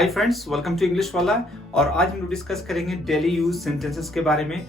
Hi friends, welcome to English वाला। और आज हम लोग डिस्कस करेंगे डेली यूज सेंटेंसेस के बारे में,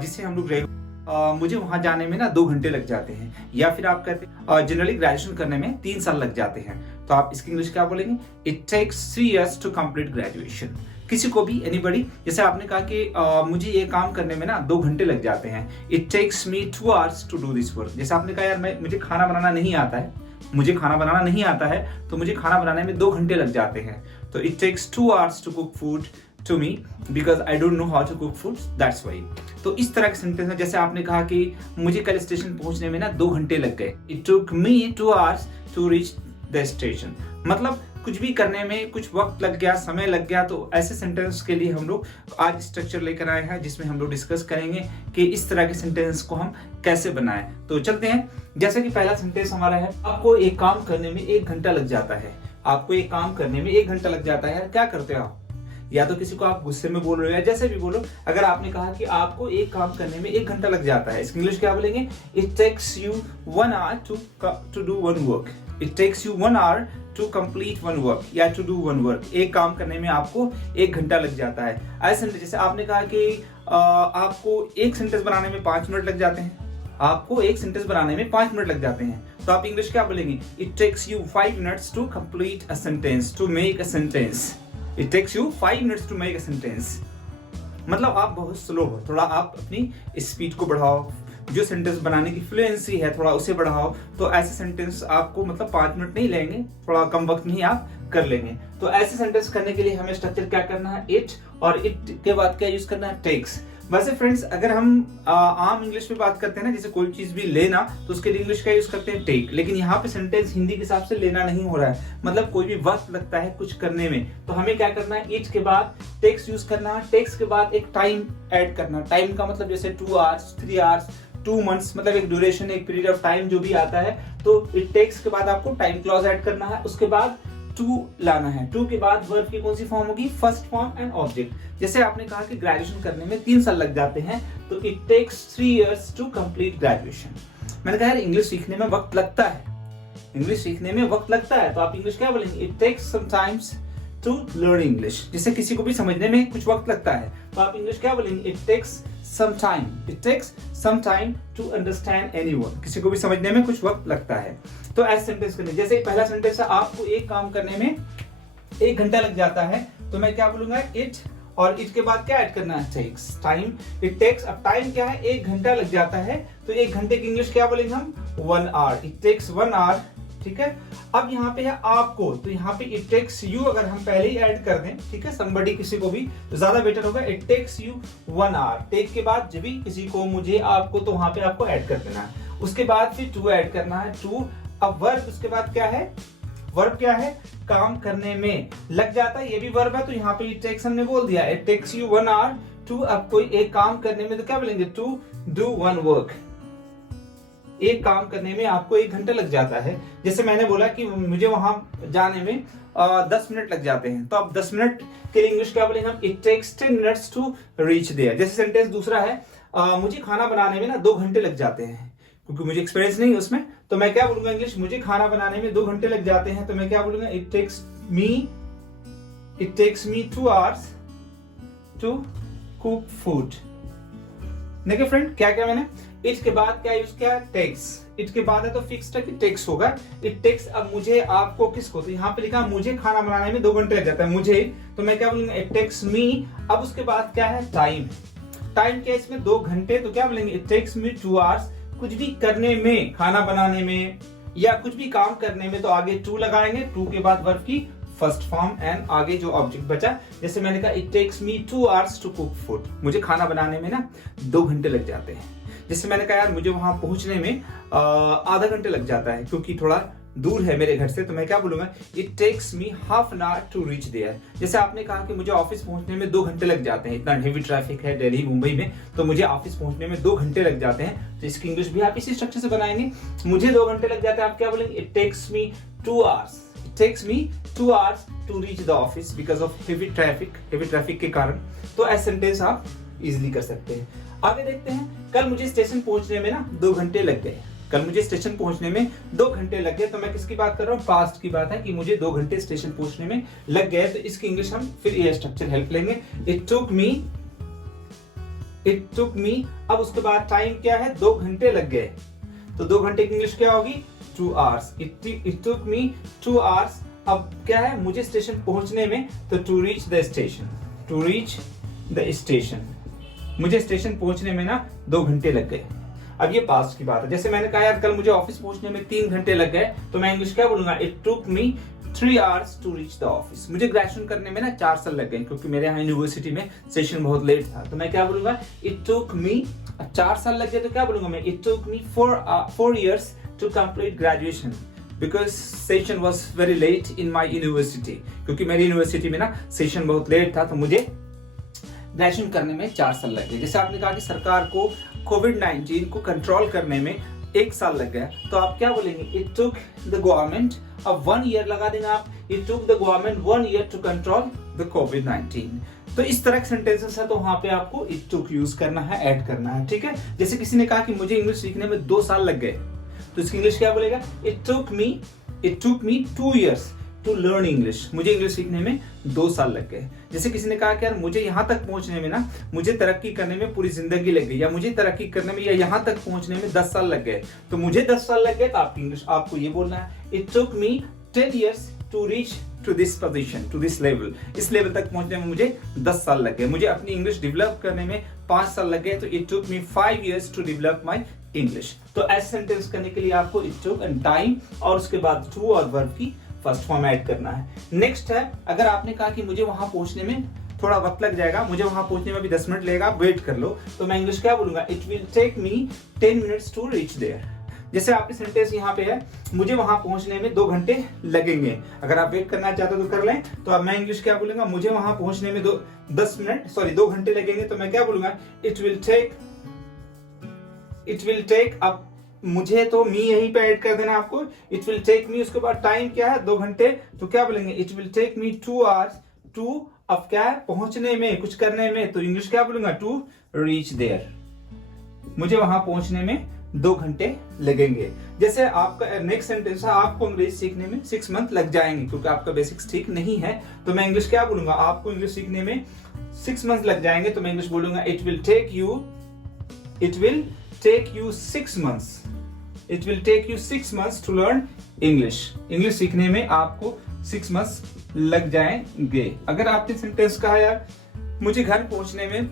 जिसे हम लोग मुझे वहां जाने में ना 2 घंटे लग जाते हैं, या फिर आप कहते हैं जनरली ग्रेजुएशन करने में 3 साल लग जाते हैं। तो आप इसकी इंग्लिश क्या बोलेंगे? It takes 3 years to complete graduation. किसी को भी, एनीबडी, जैसे आपने कहा कि मुझे ये काम करने में ना 2 घंटे लग जाते हैं। It takes me 2 hours to do this work. जैसे आपने कहा यार मुझे खाना बनाना नहीं आता है, तो मुझे खाना बनाने में 2 घंटे लग जाते हैं। तो it takes 2 hours to cook food to me because I don't know how to cook food, that's why. तो इस तरह के सेंटेंस है। जैसे आपने कहा कि मुझे कल स्टेशन पहुंचने में ना 2 घंटे लग गए। It took me 2 hours to reach the station. मतलब कुछ भी करने में कुछ वक्त लग गया, समय लग गया। तो ऐसे सेंटेंस के लिए हम लोग आज स्ट्रक्चर लेकर आए हैं, जिसमें हम लोग डिस्कस करेंगे कि इस तरह के सेंटेंस को हम कैसे बनाएं। तो चलते हैं। जैसे कि पहला सेंटेंस हमारा है, आपको एक काम करने में 1 घंटा लग जाता है। आपको एक काम करने में 1 घंटा लग जाता है। क्या करते हो आप? या तो किसी को आप गुस्से में बोल रहे हो या जैसे भी बोलो। अगर आपने कहा कि आपको एक काम करने में 1 घंटा लग जाता है, इसकी इंग्लिश क्या बोलेंगे? It takes you 1 hour to do one work. It takes you 1 hour to complete one work या टू डू वन वर्क। एक काम करने में आपको 1 घंटा लग जाता है। ऐसे जैसे आपने कहा कि आपको एक सेंटेंस बनाने में 5 मिनट लग जाते हैं। आपको एक सेंटेंस बनाने में 5 मिनट लग जाते हैं, तो आप इंग्लिश क्या बोलेंगे? It takes you 5 minutes to complete a sentence, to make a sentence. It takes you 5 minutes to make a sentence. मतलब आप बहुत स्लो हो, थोड़ा आप अपनी स्पीड को बढ़ाओ, जो सेंटेंस बनाने की फ्लुएंसी है थोड़ा उसे बढ़ाओ। तो ऐसे सेंटेंस आपको मतलब 5 मिनट नहीं लेंगे, थोड़ा कम वक्त में ही आप कर लेंगे। तो ऐसे सेंटेंस करने के लिए हमें स्ट्रक्चर क्या करना है? इट, और इट के बाद क्या यूज करना है? टेक्स। वैसे फ्रेंड्स, अगर हम आम इंग्लिश में बात करते हैं ना, जैसे कोई चीज भी लेना, तो उसके लिए इंग्लिश का यूज करते हैं टेक। लेकिन यहाँ पे सेंटेंस हिंदी के हिसाब से लेना नहीं हो रहा है। मतलब कोई भी वक्त लगता है कुछ करने में, तो हमें क्या करना है? इट के बाद टेक्स यूज करना है। टेक्स के बाद एक टाइम ऐड करना। टाइम का मतलब जैसे 2 hours, 3 hours, 2 months, मतलब एक ड्यूरेशन, एक पीरियड ऑफ टाइम जो भी आता है। तो इट टेक्स के बाद आपको टाइम क्लॉज ऐड करना है। उसके बाद टू लाना है। टू के बाद वर्ब की कौन सी फॉर्म होगी? First form and object. जैसे आपने कहा कि ग्रेजुएशन करने में 3 साल लग जाते हैं, तो it takes 3 years to complete graduation. मैंने कहा यार इंग्लिश सीखने में वक्त लगता है, तो आप इंग्लिश क्या बोलेंगे? It takes some times to learn English. जिससे किसी को भी समझने में कुछ वक्त लगता है, तो आप इंग्लिश क्या बोलेंगे? It takes some time to understand anyone. किसी को भी समझने में कुछ वक्त लगता है। तो ऐसे सेंटेंस करने, जैसे पहला सेंटेंस है, आपको एक काम करने में 1 घंटा लग जाता है, तो मैं क्या बोलूंगा? इट, और इट के बाद क्या ऐड करना है? टेक्स। Time, it takes. अब टाइम क्या है? 1 घंटा लग जाता है, तो 1 घंटे की इंग्लिश क्या बोलेंगे हम? 1 hour। इट टेक्स 1 hour, ठीक है। अब यहाँ पे है आपको, तो यहाँ पे इट टेक्स यू अगर हम पहले ही ऐड कर दें, ठीक है, somebody, किसी को भी, तो ज्यादा बेटर होगा। It takes you 1 hour। Take के बाद जब भी किसी को, मुझे, आपको, तो वहां पे आपको ऐड कर देना है। उसके बाद फिर टू ऐड करना है, टू। अब वर्ब, उसके बाद क्या है? वर्ब क्या है? काम करने में लग जाता है, ये भी वर्ब है, तो यहाँ पे इट टेक्स हमने बोल दिया। It takes you 1 hour to, अब कोई एक काम करने में तो क्या बोलेंगे? To do one work. एक काम करने में आपको 1 घंटा लग जाता है। जैसे मैंने बोला कि मुझे वहां जाने में 10 मिनट लग जाते हैं, तो अब 10 मिनट के लिए इंग्लिश क्या बोलेंगे हम? It takes 10 minutes to reach there. जैसे सेंटेंस दूसरा है, मुझे खाना बनाने में ना 2 घंटे लग जाते हैं, क्योंकि मुझे एक्सपीरियंस नहीं है उसमें, तो मैं क्या बोलूंगा इंग्लिश? मुझे खाना बनाने में 2 घंटे लग जाते हैं, तो मैं क्या बोलूंगा? It takes me 2 hours to cook food. देखिए फ्रेंड, क्या क्या मैंने इट के बाद क्या यूज किया? टेक्स। इट के बाद है तो फिक्स्ड है कि टेक्स होगा। इट टेक्स, अब मुझे, आपको, किसको? तो यहाँ पे लिखा मुझे खाना बनाने में 2 घंटे लग जाता है, मुझे, तो मैं क्या बोलूंगा? It takes me. अब उसके बाद क्या है? टाइम। टाइम क्या इसमें? 2 घंटे, तो क्या बोलेंगे? It takes me 2 hours। कुछ भी करने में, खाना बनाने में या कुछ भी काम करने में, तो आगे टू लगाएंगे। टू के बाद वर्ब की फर्स्ट फॉर्म एंड आगे जो ऑब्जेक्ट बचा। जैसे मैंने कहा it takes me 2 hours to cook food. मुझे खाना बनाने में ना 2 घंटे लग जाते हैं। जैसे मैंने कहा यार मुझे वहां पहुंचने में आधा घंटे लग जाता है, क्योंकि थोड़ा दूर है मेरे घर से, तो मैं क्या बोलूंगा? It takes me half an hour to reach there. जैसे आपने कहा कि मुझे ऑफिस पहुंचने में 2 घंटे लग जाते हैं, इतना हेवी ट्रैफिक है दिल्ली मुंबई में, तो मुझे ऑफिस पहुंचने में 2 घंटे लग जाते हैं। तो इसकी इंग्लिश भी आप इसी स्ट्रक्चर से बनाएंगे। मुझे 2 घंटे लग जाते हैं, आप क्या बोलेंगे? It takes me 2 hours। It takes me 2 hours to reach the office because of heavy traffic के कारण। तो ऐसे सेंटेंस आप इजिली कर सकते हैं। आगे देखते हैं, कल मुझे स्टेशन पहुंचने में ना 2 घंटे लग गए। कल मुझे स्टेशन पहुंचने में 2 घंटे लग गए, तो मैं किसकी बात कर रहा हूँ, पास्ट की बात है कि मुझे 2 घंटे स्टेशन पहुंचने में लग गए। तो इसकी इंग्लिश हम फिर ये स्ट्रक्चर हेल्प लेंगे, इट टुक मी। अब उसके बाद टाइम क्या है, 2 घंटे लग गए, तो 2 घंटे की इंग्लिश क्या होगी, 2 hours। It took me 2 hours। अब क्या है, मुझे स्टेशन पहुंचने में, तो टू रीच द स्टेशन, मुझे स्टेशन पहुंचने में ना 2 घंटे लग गए। अब ये पास्ट की बात है। जैसे मैंने कहा यार कल मुझे ऑफिस पहुंचने में 3 घंटे लग गए, तो मैं इंग्लिश क्या बोलूंगा, it took me 3 hours to reach the office. मुझे ग्रेजुएशन करने में ना 4 साल लग गए, क्योंकि मेरे यहाँ यूनिवर्सिटी में सेशन बहुत लेट था। तो मैं क्या बोलूंगा, इट टुक मी, 4 साल लग गए तो क्या बोलूंगा मैं, it took me 4 years to complete graduation, because session was very late in my university. क्योंकि मेरी यूनिवर्सिटी में ना सेशन बहुत लेट था, तो मुझे ग्रेजुएशन करने में 4 साल लग गए। जैसे आपने कहा कि सरकार को कोविड-19 को कंट्रोल करने में 1 साल लग गया, तो आप क्या बोलेंगे, इट टुक द गवर्नमेंट, अब 1 year लगा देंगे आप, it took the government 1 year to control the कोविड-19। तो इस तरह के सेंटेंसेस है, तो वहां पे आपको इट टुक यूज करना है, ऐड करना है, ठीक है। जैसे किसी ने कहा कि मुझे इंग्लिश सीखने में 2 साल लग गए, तो इसकी इंग्लिश क्या बोलेगा, it took me 2 years to learn English. मुझे इंग्लिश सीखने में 2 साल लग गए। जैसे किसी ने कहा कि यार मुझे यहाँ तक पहुंचने में ना, मुझे तरक्की करने में पूरी जिंदगी लग गई, या मुझे तरक्की करने में या यहाँ तक पहुंचने में 10 साल लग गए, तो मुझे 10 साल लग गए, तो आपकी इंग्लिश आपको ये बोलना है, it took me 10 years to reach to this position, to this level. इस लेवल तक पहुंचने में मुझे 10 साल लग गए। मुझे अपनी इंग्लिश डेवलप करने में 5 साल लग गए, तो it took me 5 years to develop my English. तो ऐसे सेंटेंस करने के लिए आपको इट टुक एंड टाइम और उसके बाद टू और वर्ब की फर्स्ट फॉर्म ऐड करना है। नेक्स्ट है, अगर आपने कहा कि मुझे वहां पहुंचने में थोड़ा वक्त लग जाएगा, मुझे वहां पहुंचने में भी 10 मिनट लगेगा, वेट कर लो, तो मैं इंग्लिश क्या बोलूंगा, it will take me 10 minutes to reach there. जैसे आपकी सेंटेंस यहाँ पे है, मुझे वहां पहुंचने में 2 घंटे लगेंगे। अगर आप वेट करना चाहते हो तो कर लें। तो अब मैं इंग्लिश क्या बोलूंगा, मुझे वहां पहुंचने में 2 घंटे लगेंगे, तो मैं क्या बोलूंगा, इट विल टेक। अब मुझे तो मी यहीं पे ऐड कर देना आपको, इट विल टेक मी, उसके बाद टाइम क्या है, 2 घंटे, तो क्या बोलेंगे, it will take me 2 hours to, अब क्या है, पहुंचने में, कुछ करने में, तो इंग्लिश क्या बोलूंगा, टू रीच देयर। मुझे वहां पहुंचने में 2 घंटे लगेंगे। जैसे आपका नेक्स्ट सेंटेंस है, आपको अंग्रेजी सीखने में 6 months लग जाएंगे, क्योंकि आपका बेसिक्स ठीक नहीं है, तो मैं इंग्लिश क्या बोलूंगा, आपको इंग्लिश सीखने में 6 months लग जाएंगे, तो मैं इंग्लिश बोलूंगा, it will take you 6 months। It will take you 6 months to learn English। English सीखने में आपको 6 months लग जाएंगे। अगर आपने सेंटेंस कहा यार मुझे घर पहुंचने में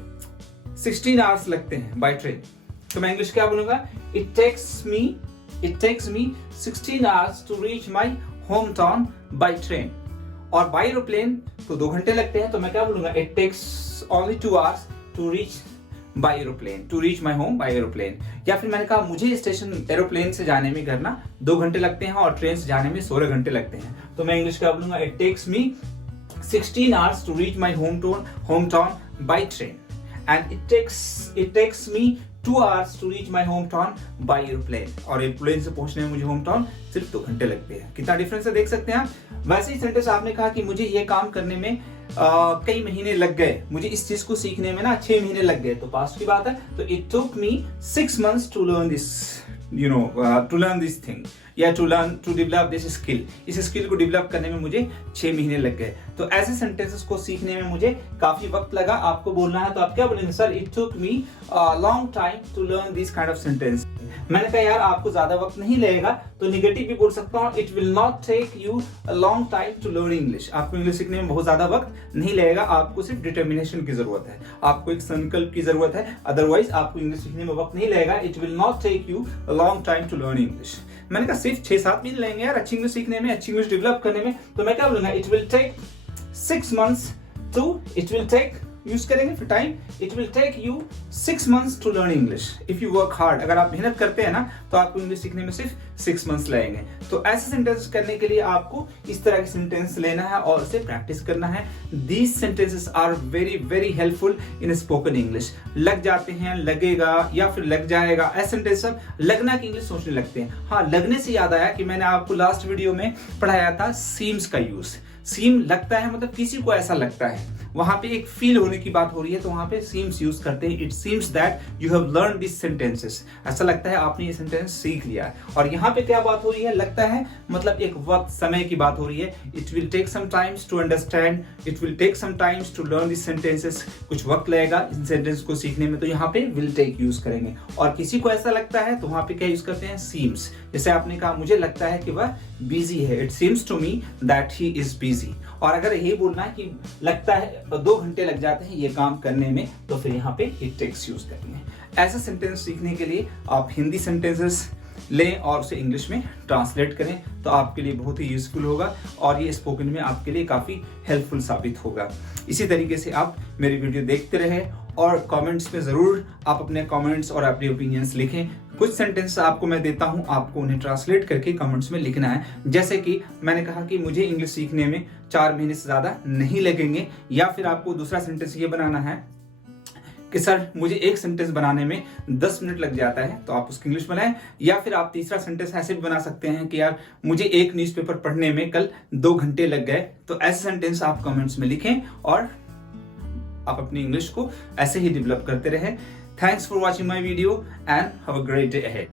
16 hours लगते हैं बाय ट्रेन, तो मैं इंग्लिश क्या बोलूंगा, it takes me 16 hours to reach my hometown by train। और बाय एरोप्लेन तो 2 घंटे लगते हैं, तो मैं क्या बोलूंगा, it takes only 2 hours to reach by aeroplane, to reach my home by aeroplane. या फिर मैंने कहा मुझे स्टेशन एरोप्लेन से जाने में घर ना 2 घंटे लगते हैं और ट्रेन से जाने में 16 घंटे लगते हैं, तो मैं इंग्लिश क्या बोलूंगा, it takes me 16 hours to reach my home town by train, and it takes me 2 hours to reach my home town by aeroplane. और एरोप्लेन से पहुंचने में मुझे होम टाउन सिर्फ 2 घंटे लगते हैं। कितना डिफरेंस है देख सकते हैं आप। वैसे ही सेंटेंस आपने कहा कि मुझे ये काम करने में कई महीने लग गए, मुझे इस चीज को सीखने में ना 6 महीने लग गए, तो पास्ट की बात है, तो it took me 6 months to learn this, to learn this thing, या टू डेवलप दिस स्किल। इस स्किल को डेवलप करने में मुझे 6 महीने लग गए। तो ऐसे सेंटेंसेस को सीखने में मुझे काफी वक्त लगा, आपको बोलना है, तो आप क्या बोलेंगे, sir it took me long time to learn this kind of sentence. मैंने कहा यार आपको ज्यादा वक्त नहीं लगेगा, तो निगेटिव भी बोल सकता हूँ, it will not take you a long time to learn English. आपको इंग्लिश सीखने में बहुत ज्यादा वक्त नहीं लगेगा, आपको सिर्फ डिटर्मिनेशन की जरूरत है, आपको एक संकल्प की जरूरत है, अदरवाइज आपको इंग्लिश सीखने में वक्त नहीं लगेगा। It will not take you a long time to learn English. मैंने कहा सिर्फ 6-7 महीने लगेंगे यार अच्छी इंग्लिश सीखने में, अच्छी इंग्लिश डेवलप करने में, तो मैं क्या बोलूंगा, it will take 6 months to, it will take use करेंगे फिर time, it will take you 6 months to learn English if you work hard. अगर आप मेहनत करते हैं ना, तो आपको इंग्लिश सीखने में सिर्फ 6 months लगेंगे। तो ऐसे सेंटेंस करने के लिए आपको इस तरह के सेंटेंस लेना है और उसे प्रैक्टिस करना है। These sentences are very very helpful in spoken English. लग जाते हैं, लगेगा या फिर लग जाएगा, ऐसे सेंटेंस सब लगना की इंग्लिश सोचने लगते हैं। हाँ, लगने से याद आया कि मैंने आपको लास्ट वीडियो में पढ़ाया था सीम्स का यूज। सीम लगता है मतलब किसी को ऐसा लगता है, वहां पे एक फील होने की बात हो रही है, तो वहां पे सीम्स यूज करते हैं। It seems that you have learn this sentences, ऐसा लगता है आपने ये सेंटेंस सीख लिया है। और यहाँ पे क्या बात हो रही है, लगता है मतलब एक वक्त समय की बात हो रही है। It will take some times to understand, it will take some times to learn this sentences, कुछ वक्त लगेगा इन सेंटेंस को सीखने में, तो यहाँ पे विल टेक यूज करेंगे। और किसी को ऐसा लगता है तो वहां पे क्या यूज करते हैं, सीम्स। जैसे आपने कहा मुझे लगता है कि वह बिजी है, it seems to me that he is busy. और अगर यही बोलना है कि लगता है 2 घंटे लग जाते हैं ये काम करने में, तो फिर यहाँ पे इट टेक्स यूज करेंगे। ऐसा सेंटेंस सीखने के लिए आप हिंदी सेंटेंसेस लें और उसे इंग्लिश में ट्रांसलेट करें, तो आपके लिए बहुत ही यूजफुल होगा और ये स्पोकन में आपके लिए काफ़ी हेल्पफुल साबित होगा। इसी तरीके से आप मेरी वीडियो देखते रहें और कमेंट्स में ज़रूर आप अपने कमेंट्स और अपने ओपिनियंस लिखें। कुछ सेंटेंस आपको मैं देता हूं, आपको उन्हें ट्रांसलेट करके कमेंट्स में लिखना है। जैसे कि मैंने कहा कि मुझे इंग्लिश सीखने में 4 महीने से ज़्यादा नहीं लगेंगे, या फिर आपको दूसरा सेंटेंस ये बनाना है कि सर मुझे एक सेंटेंस बनाने में 10 मिनट लग जाता है, तो आप उसकी इंग्लिश बनाएं। या फिर आप तीसरा सेंटेंस ऐसे भी बना सकते हैं कि यार मुझे एक न्यूज़पेपर पढ़ने में कल 2 घंटे लग गए। तो ऐसे सेंटेंस आप कमेंट्स में लिखें और आप अपनी इंग्लिश को ऐसे ही डेवलप करते रहें। Thanks for watching my video and have a great day ahead.